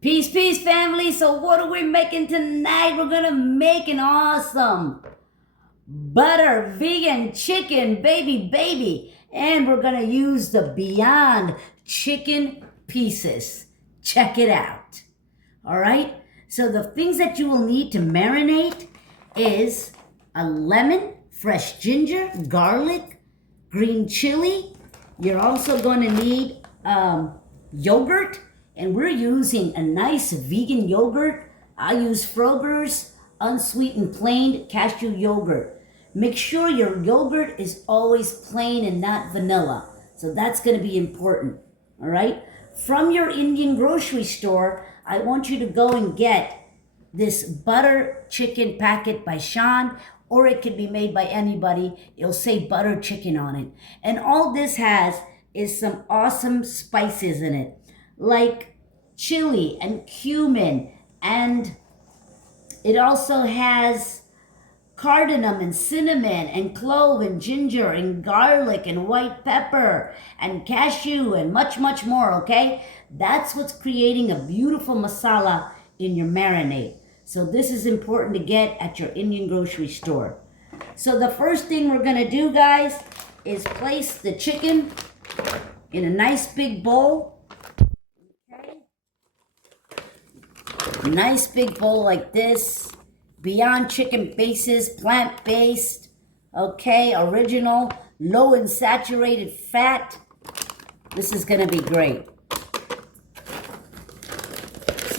Peace, peace, family. So, what are we making tonight? We're gonna make an awesome butter vegan chicken, baby. And we're gonna use the Beyond chicken pieces. Check it out. All right. So, the things that you will need to marinate is a lemon, fresh ginger, garlic, green chili. You're also going to need yogurt, and we're using a nice vegan yogurt. I use Froger's unsweetened plain cashew yogurt. Make sure your yogurt is always plain and not vanilla. So that's going to be important. All right. From your Indian grocery store, I want you to go and get this butter chicken packet by Shan, or it can be made by anybody. It'll say butter chicken on it. And all this has is some awesome spices in it, like chili and cumin, and it also has cardamom and cinnamon and clove and ginger and garlic and white pepper and cashew and much more, okay? That's what's creating a beautiful masala in your marinade. So this is important to get at your Indian grocery store. So the first thing we're gonna do, guys, is place the chicken in a nice big bowl. Okay? Nice big bowl like this. Beyond chicken bases, plant-based, okay, original, low in saturated fat. This is gonna be great.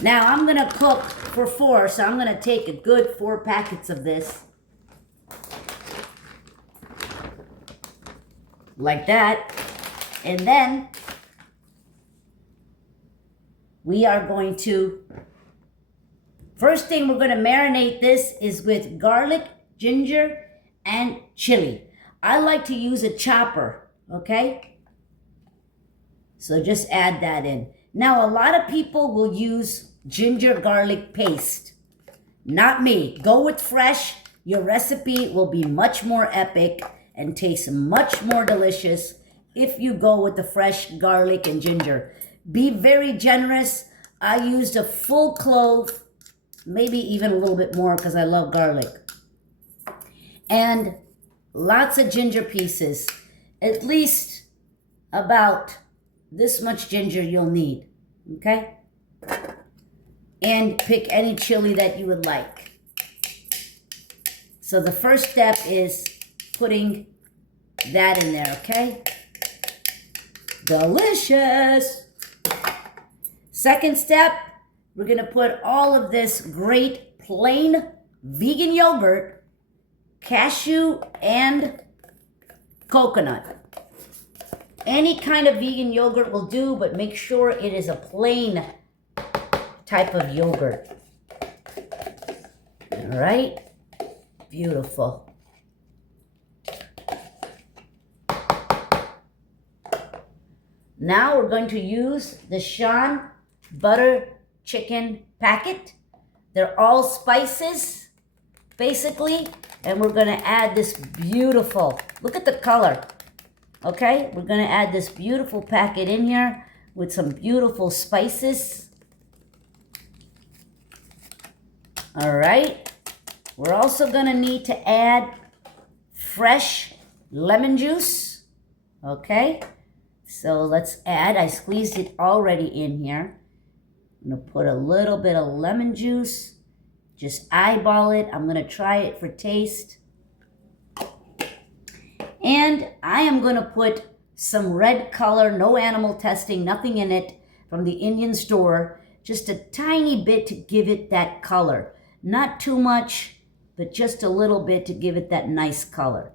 Now I'm gonna cook for 4, so I'm gonna take a good 4 packets of this. Like that. And then we are going to, first thing we're going to marinate this is with garlic, ginger, and chili. I like to use a chopper, okay? So just add that in. Now, a lot of people will use ginger garlic paste. Not me. Go with fresh. Your recipe will be much more epic and taste much more delicious if you go with the fresh garlic and ginger. Be very generous. I used a full clove, maybe even a little bit more because I love garlic. And lots of ginger pieces. At least about this much ginger you'll need, okay? And pick any chili that you would like. So the first step is putting that in there, okay? Delicious. Second step, we're gonna put all of this great plain vegan yogurt, cashew, and coconut. Any kind of vegan yogurt will do, but make sure it is a plain type of yogurt. All right, beautiful. Now we're going to use the Shan butter chicken packet. They're all spices, basically, and we're gonna add this beautiful, look at the color, okay? We're gonna add this beautiful packet in here with some beautiful spices. All right, we're also gonna need to add fresh lemon juice, okay? So let's add, I squeezed it already in here. I'm gonna put a little bit of lemon juice, just eyeball it. I'm gonna try it for taste. And I am gonna put some red color, no animal testing, nothing in it, from the Indian store, just a tiny bit to give it that color. Not too much, but just a little bit to give it that nice color.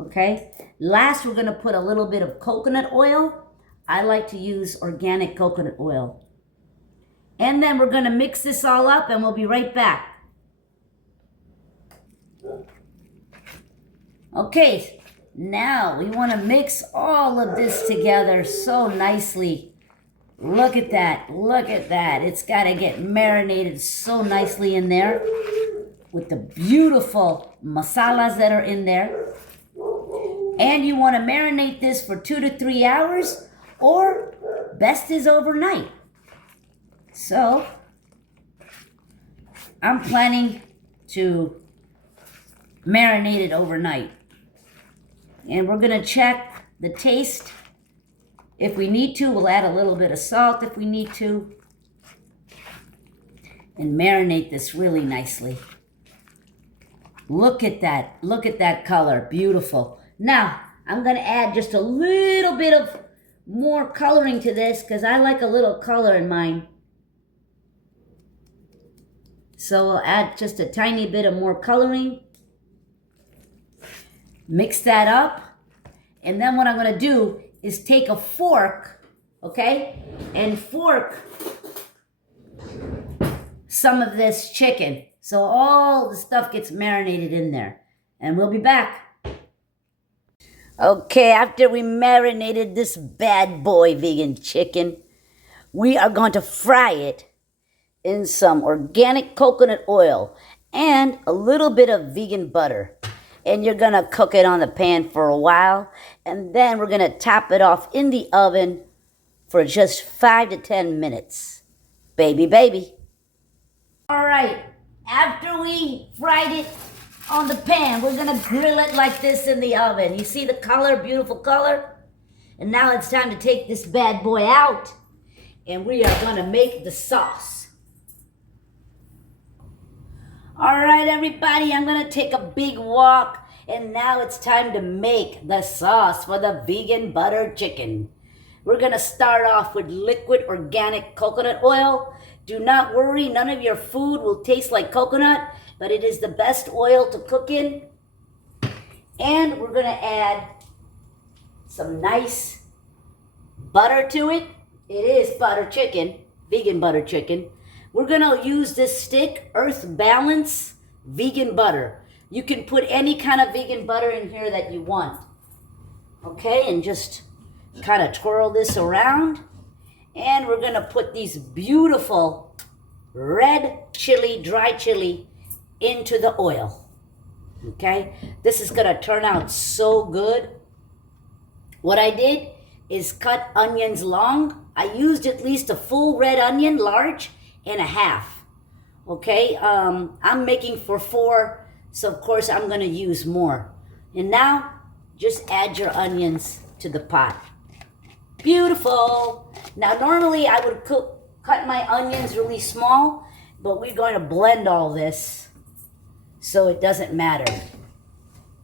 Okay, last we're gonna put a little bit of coconut oil. I like to use organic coconut oil. And then we're gonna mix this all up and we'll be right back. Okay, now we wanna mix all of this together so nicely. Look at that, look at that. It's gotta get marinated so nicely in there with the beautiful masalas that are in there. And you want to marinate this for 2 to 3 hours, or best is overnight. So, I'm planning to marinate it overnight. And we're going to check the taste. If we need to, we'll add a little bit of salt if we need to. And marinate this really nicely. Look at that. Look at that color. Beautiful. Now, I'm going to add just a little bit of more coloring to this because I like a little color in mine. So we'll add just a tiny bit of more coloring. Mix that up. And then what I'm going to do is take a fork, okay, and fork some of this chicken. So all the stuff gets marinated in there. And we'll be back. Okay, after we marinated this bad boy vegan chicken, we are going to fry it in some organic coconut oil and a little bit of vegan butter. And you're going to cook it on the pan for a while. And then we're going to top it off in the oven for just 5 to 10 minutes. Baby, baby. All right, after we fried it on the pan, we're going to grill it like this in the oven. You see the color, beautiful color? And now it's time to take this bad boy out. And we are going to make the sauce. All right, everybody, I'm going to take a big walk. And now it's time to make the sauce for the vegan butter chicken. We're going to start off with liquid organic coconut oil. Do not worry, none of your food will taste like coconut, but it is the best oil to cook in. And we're going to add some nice butter to it. It is butter chicken, vegan butter chicken. We're going to use this stick, Earth Balance vegan butter. You can put any kind of vegan butter in here that you want. Okay, and just kind of twirl this around. And we're going to put these beautiful red chili, dry chili, into the oil. Okay, this is going to turn out so good. What I did is cut onions long. I used at least a full red onion, large, and a half. Okay, I'm making for 4, so of course I'm going to use more. And now, just add your onions to the pot. Beautiful. Now, normally I would cut my onions really small, but we're going to blend all this so it doesn't matter.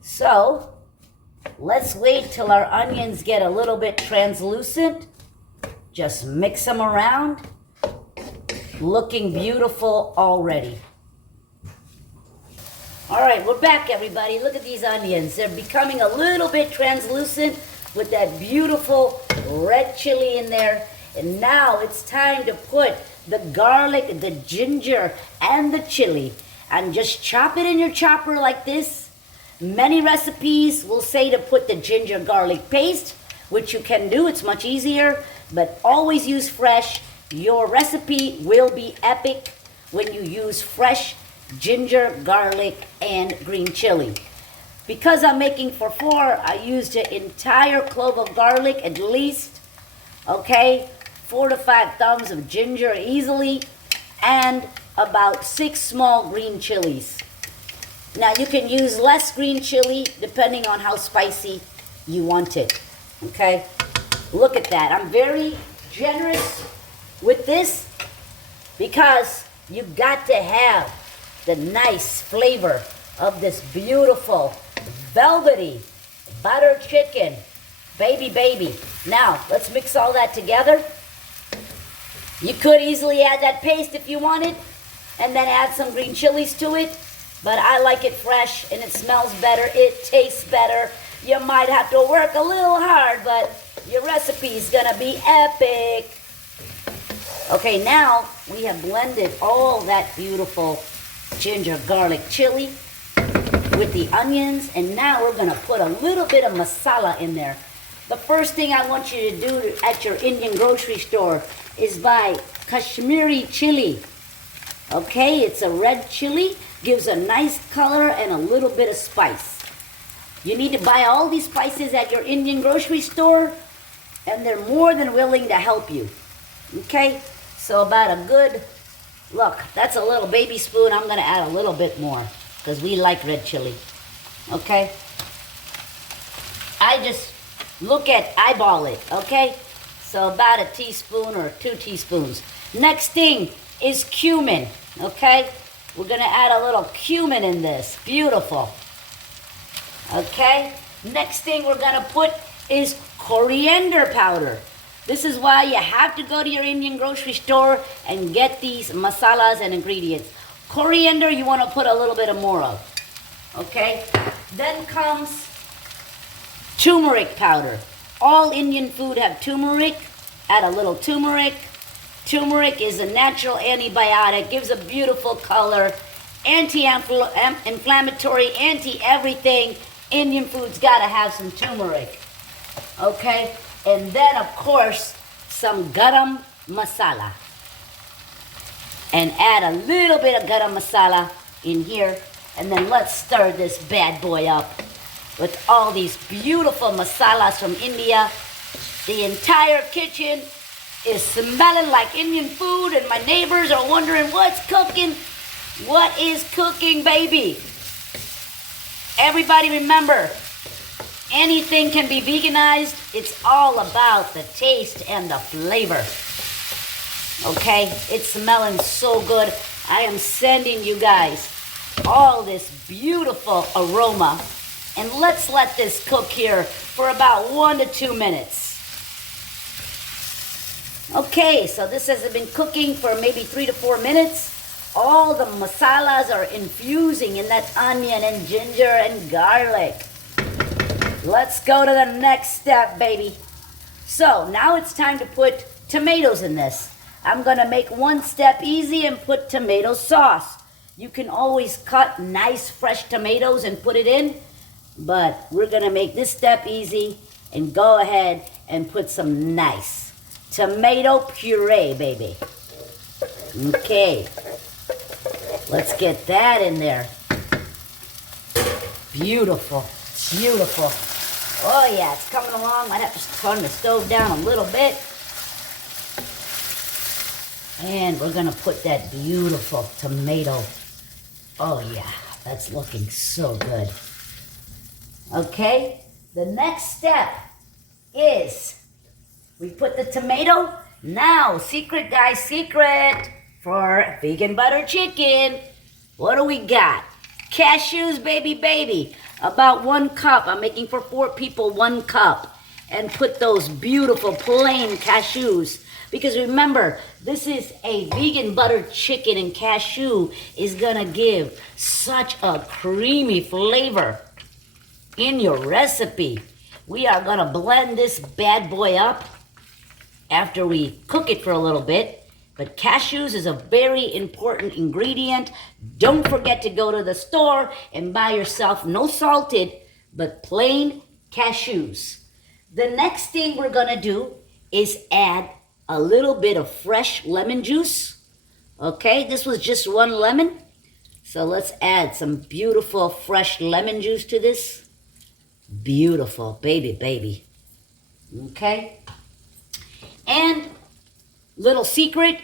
So, let's wait till our onions get a little bit translucent. Just mix them around. Looking beautiful already. All right, we're back, everybody. Look at these onions. They're becoming a little bit translucent with that beautiful red chili in there. And now it's time to put the garlic, the ginger, and the chili. And just chop it in your chopper like this. Many recipes will say to put the ginger garlic paste, which you can do. It's much easier. But always use fresh. Your recipe will be epic when you use fresh ginger, garlic, and green chili. Because I'm making for 4, I used an entire clove of garlic at least. Okay, 4 to 5 thumbs of ginger easily, and about 6 small green chilies. Now you can use less green chili depending on how spicy you want it. Okay, look at that. I'm very generous with this because you got to have the nice flavor of this beautiful velvety butter chicken. Baby, baby. Now, let's mix all that together. You could easily add that paste if you wanted, and then add some green chilies to it. But I like it fresh, and it smells better. It tastes better. You might have to work a little hard, but your recipe's gonna be epic. Okay, now we have blended all that beautiful ginger garlic chili with the onions, and now we're gonna put a little bit of masala in there. The first thing I want you to do at your Indian grocery store is buy Kashmiri chili. Okay, it's a red chili, gives a nice color and a little bit of spice. You need to buy all these spices at your Indian grocery store, and they're more than willing to help you. Okay, So about a good, look, that's a little baby spoon. I'm gonna add a little bit more because we like red chili, okay? I just eyeball it, okay? So about a teaspoon or 2 teaspoons. Next thing is cumin, okay? We're gonna add a little cumin in this, beautiful. Okay, next thing we're gonna put is coriander powder. This is why you have to go to your Indian grocery store and get these masalas and ingredients. Coriander, you wanna put a little bit of more of, okay? Then comes turmeric powder. All Indian food have turmeric. Add a little turmeric. Turmeric is a natural antibiotic, gives a beautiful color, anti-inflammatory, anti-everything. Indian food's gotta have some turmeric, okay? And then, of course, some garam masala. And add a little bit of garam masala in here, and then let's stir this bad boy up with all these beautiful masalas from India. The entire kitchen is smelling like Indian food, and my neighbors are wondering what's cooking. What is cooking, baby? Everybody remember, anything can be veganized. It's all about the taste and the flavor. Okay, it's smelling so good. I am sending you guys all this beautiful aroma. And let's let this cook here for about 1 to 2 minutes. Okay, so this has been cooking for maybe 3 to 4 minutes. All the masalas are infusing in that onion and ginger and garlic. Let's go to the next step, baby. So now it's time to put tomatoes in this. I'm gonna make one step easy and put tomato sauce. You can always cut nice fresh tomatoes and put it in, but we're gonna make this step easy and go ahead and put some nice tomato puree, baby. Okay, let's get that in there. Beautiful, beautiful. Oh yeah, it's coming along. Might have to turn the stove down a little bit. And we're gonna put that beautiful tomato. Oh yeah, that's looking so good. Okay, the next step is we put the tomato. Now, secret guys, secret for vegan butter chicken. What do we got? Cashews, baby. About 1 cup. I'm making for 4 people, 1 cup. And put those beautiful plain cashews. Because remember, this is a vegan butter chicken, and cashew is gonna give such a creamy flavor in your recipe. We are gonna blend this bad boy up after we cook it for a little bit. But cashews is a very important ingredient. Don't forget to go to the store and buy yourself no salted, but plain cashews. The next thing we're gonna do is add a little bit of fresh lemon juice. Okay, this was just 1 lemon. So let's add some beautiful fresh lemon juice to this. Beautiful, baby. Okay. And little secret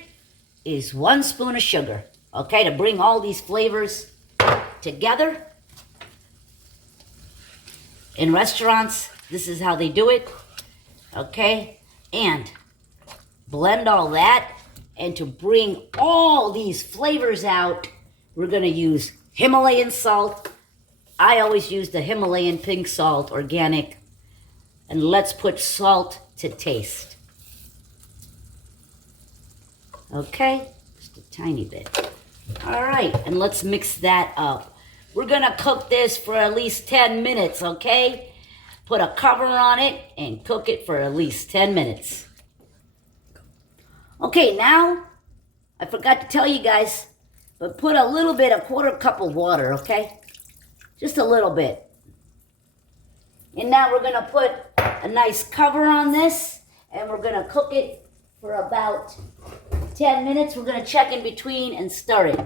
is 1 spoon of sugar. Okay, to bring all these flavors together. In restaurants, this is how they do it. Okay, and blend all that. And to bring all these flavors out, we're gonna use Himalayan salt. I always use the Himalayan pink salt, organic. And let's put salt to taste. Okay, just a tiny bit. All right, and let's mix that up. We're gonna cook this for at least 10 minutes, okay? Put a cover on it and cook it for at least 10 minutes. Okay, now, I forgot to tell you guys, but put a little bit, a 1/4 cup of water, okay? Just a little bit. And now we're gonna put a nice cover on this, and we're gonna cook it for about 10 minutes. We're gonna check in between and stir it.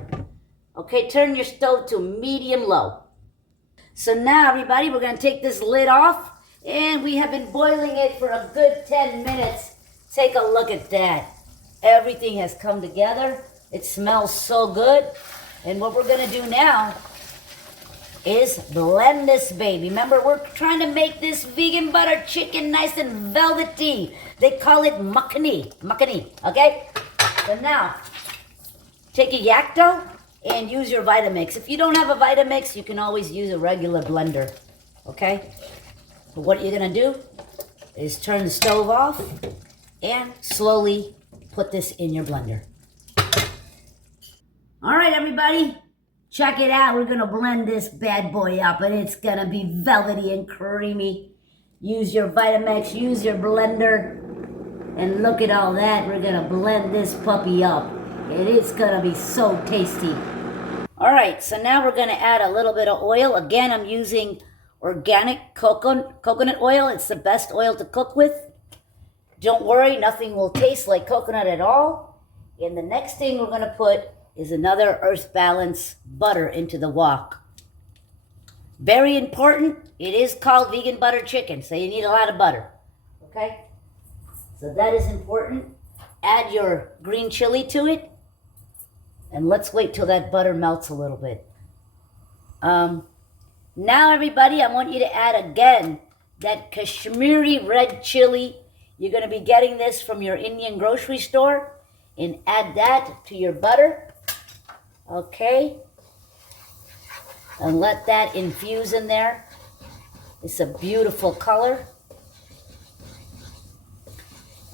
Okay, turn your stove to medium low. So now, everybody, we're gonna take this lid off, and we have been boiling it for a good 10 minutes. Take a look at that. Everything has come together. It smells so good. And what we're gonna do now is blend this baby. Remember, we're trying to make this vegan butter chicken nice and velvety. They call it makhani, okay? So now, take a yak dough and use your Vitamix. If you don't have a Vitamix, you can always use a regular blender, okay? But what you're gonna do is turn the stove off and slowly put this in your blender. All right, everybody, check it out. We're gonna blend this bad boy up and it's gonna be velvety and creamy. Use your Vitamix, use your blender, and look at all that. We're gonna blend this puppy up and it's gonna be so tasty. All right, so now we're gonna add a little bit of oil. Again, I'm using organic coconut oil. It's the best oil to cook with. Don't worry, nothing will taste like coconut at all. And the next thing we're gonna put is another Earth Balance butter into the wok. Very important. It is called vegan butter chicken, so you need a lot of butter. Okay? So that is important. Add your green chili to it. And let's wait till that butter melts a little bit. Now, everybody, I want you to add again that Kashmiri red chili. You're going to be getting this from your Indian grocery store. And add that to your butter. Okay, and let that infuse in there. It's a beautiful color.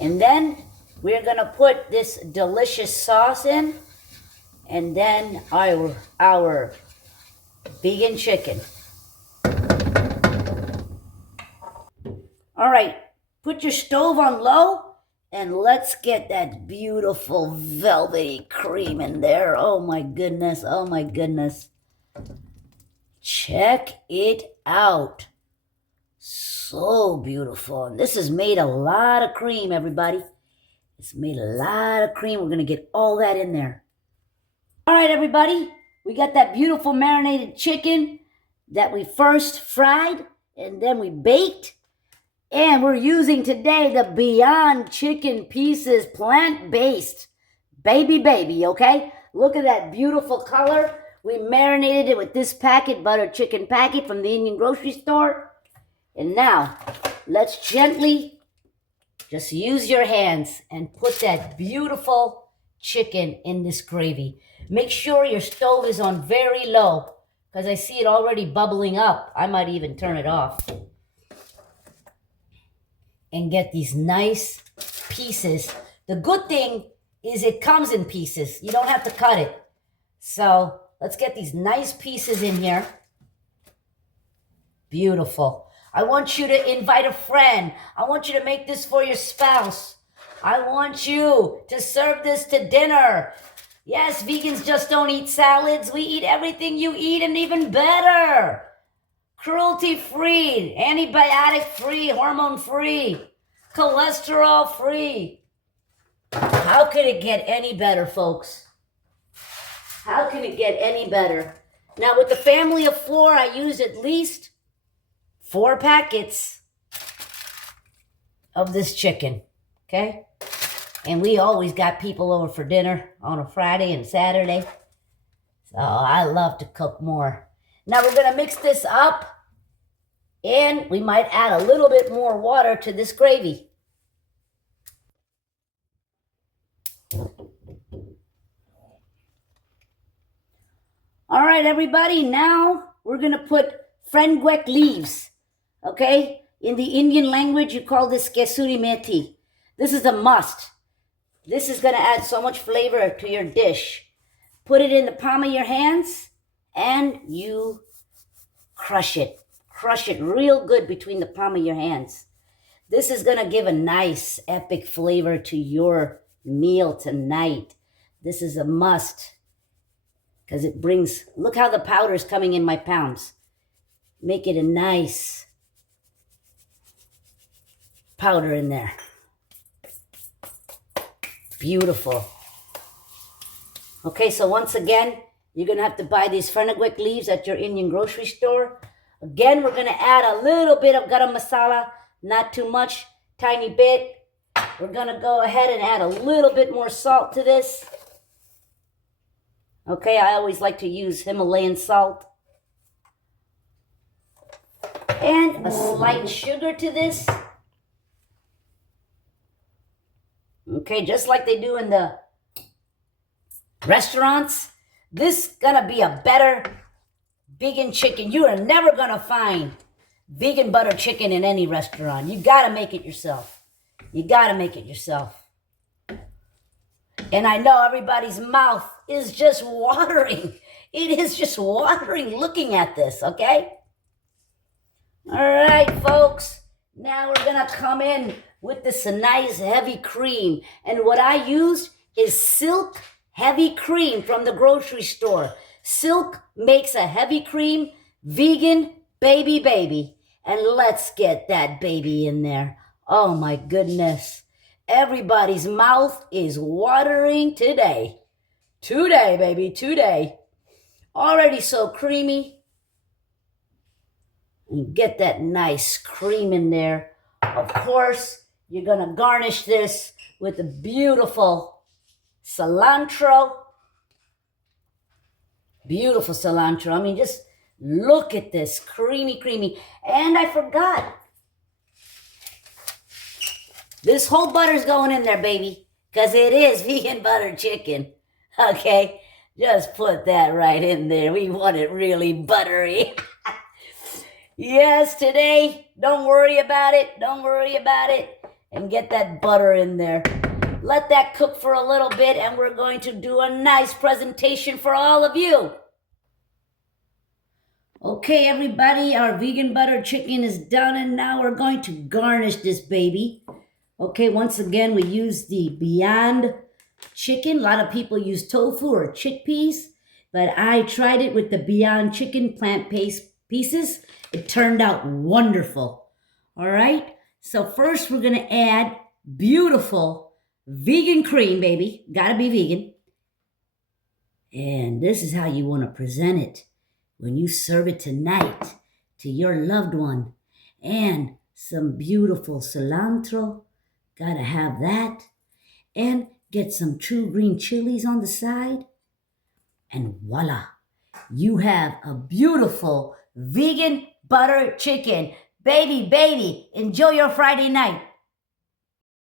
And then we're gonna put this delicious sauce in, and then our vegan chicken. All right, put your stove on low. And let's get that beautiful velvety cream in there. Oh my goodness, oh my goodness. Check it out. So beautiful. And this has made a lot of cream, everybody. It's made a lot of cream. We're gonna get all that in there. All right, everybody. We got that beautiful marinated chicken that we first fried and then we baked. And we're using today the Beyond Chicken Pieces plant-based baby, okay? Look at that beautiful color. We marinated it with this butter chicken packet from the Indian grocery store. And now, let's gently just use your hands and put that beautiful chicken in this gravy. Make sure your stove is on very low because I see it already bubbling up. I might even turn it off. And get these nice pieces. The good thing is it comes in pieces. You don't have to cut it. So let's get these nice pieces in here. Beautiful. I want you to invite a friend. I want you to make this for your spouse. I want you to serve this to dinner. Yes, vegans just don't eat salads. We eat everything you eat and even better. Cruelty-free, antibiotic-free, hormone-free, cholesterol-free. How could it get any better, folks? How can it get any better? Now, with the family of 4, I used at least 4 packets of this chicken, okay? And we always got people over for dinner on a Friday and Saturday. So I love to cook more. Now we're going to mix this up. And we might add a little bit more water to this gravy. All right, everybody, now we're going to put fenugreek leaves, okay? In the Indian language, you call this kesuri methi. This is a must. This is going to add so much flavor to your dish. Put it in the palm of your hands, and you crush it. Crush it real good between the palm of your hands. This is going to give a nice, epic flavor to your meal tonight. This is a must because it brings, look how the powder is coming in my palms. Make it a nice powder in there. Beautiful. Okay, so once again, you're going to have to buy these fenugreek leaves at your Indian grocery store. Again, we're going to add a little bit of garam masala, not too much, tiny bit. We're going to go ahead and add a little bit more salt to this. Okay, I always like to use Himalayan salt. And a slight sugar to this. Okay, just like they do in the restaurants. This is gonna be a better vegan chicken. You are never gonna find vegan butter chicken in any restaurant. You gotta make it yourself. You gotta make it yourself. And I know everybody's mouth is just watering. It is just watering looking at this, okay? All right, folks. Now we're gonna come in with this nice heavy cream. And what I used is Silk heavy cream from the grocery store. Silk makes a heavy cream, vegan, baby. And let's get that baby in there. Oh my goodness. Everybody's mouth is watering today. Today, baby, today. Already so creamy. And get that nice cream in there. Of course, you're going to garnish this with a beautiful cilantro. Beautiful cilantro. I mean, just look at this. Creamy. And I forgot. This whole butter's going in there, baby. Because it is vegan butter chicken. Okay? Just put that right in there. We want it really buttery. Yes, today, don't worry about it. Don't worry about it. And get that butter in there. Let that cook for a little bit, and we're going to do a nice presentation for all of you. Okay, everybody, our vegan butter chicken is done, and now we're going to garnish this baby. Okay, once again, we use the Beyond chicken. A lot of people use tofu or chickpeas, but I tried it with the Beyond chicken plant-based pieces. It turned out wonderful. All right. So first we're going to add beautiful vegan cream, baby. Got to be vegan. And this is how you want to present it when you serve it tonight to your loved one. And some beautiful cilantro. Got to have that. And get some true green chilies on the side. And voila. You have a beautiful vegan butter chicken. Baby, enjoy your Friday night.